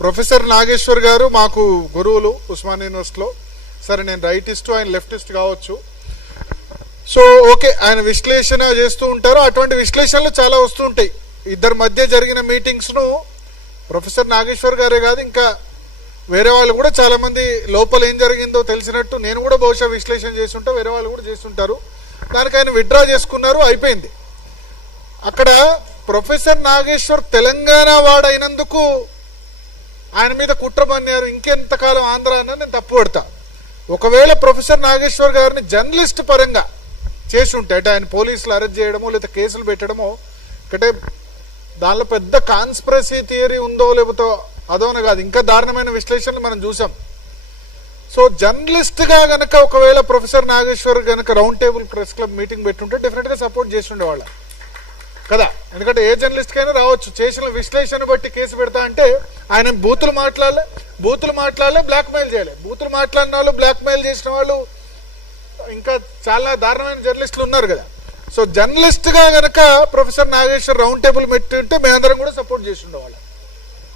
Professor Nageshwar గారు మాకు గురువులు ఉస్మానియా యూనివర్సిటీలో. సరే, నేను రైటిస్ట్, ఆయన లెఫ్టిస్ట్ కావచ్చు. సో ఓకే, ఆయన విశ్లేషణ చేస్తూ ఉంటారు. అటువంటి విశ్లేషణలు చాలా వస్తూ ఉంటాయి. ఇద్దరి మధ్య జరిగిన మీటింగ్స్ను ప్రొఫెసర్ నాగేశ్వర్ గారే కాదు, ఇంకా వేరే వాళ్ళు కూడా చాలా మంది లోపల ఏం జరిగిందో తెలిసినట్టు నేను కూడా బహుశా విశ్లేషణ చేస్తుంటా, వేరే వాళ్ళు కూడా చేస్తుంటారు. దానికి ఆయన విత్డ్రా చేసుకున్నారు, అయిపోయింది. అక్కడ ప్రొఫెసర్ నాగేశ్వర్ తెలంగాణ వాడైనందుకు ఆయన మీద కుట్ర పన్నారు. ఇంకెంతకాలం ఆంధ్ర అన్న నేను తప్పుపడతా. ఒకవేళ ప్రొఫెసర్ నాగేశ్వర్ గారిని జర్నలిస్ట్ పరంగా చేసి ఉంటే, అంటే ఆయన పోలీసులు అరెస్ట్ చేయడమో లేదా కేసులు పెట్టడమో, అంటే దానిలో పెద్ద కాన్స్పిరసీ థియరీ ఉందో లేకపోతే అదోన కాదు, ఇంకా దారుణమైన విశ్లేషణలు మనం చూసాం. సో జర్నలిస్ట్గా గనక ఒకవేళ ప్రొఫెసర్ నాగేశ్వర్ గనక round table press club meeting పెట్టుంటే డెఫినెట్గా సపోర్ట్ చేసి ఉండేవాళ్ళ కదా. ఎందుకంటే ఏ జర్నలిస్ట్కైనా రావచ్చు. చేసిన విశ్లేషణ బట్టి కేసు పెడతా అంటే ఆయన బూతులు మాట్లాడలే, బ్లాక్మెయిల్ చేయలే. బూతులు మాట్లాడిన వాళ్ళు, బ్లాక్మెయిల్ చేసిన వాళ్ళు, ఇంకా చాలా దారుణమైన జర్నలిస్టులు ఉన్నారు కదా. సో జర్నలిస్ట్గా గనక ప్రొఫెసర్ నాగేశ్వర్ రౌండ్ టేబుల్ పెట్టుంటే మేమందరం కూడా సపోర్ట్ చేసి ఉండేవాళ్ళం.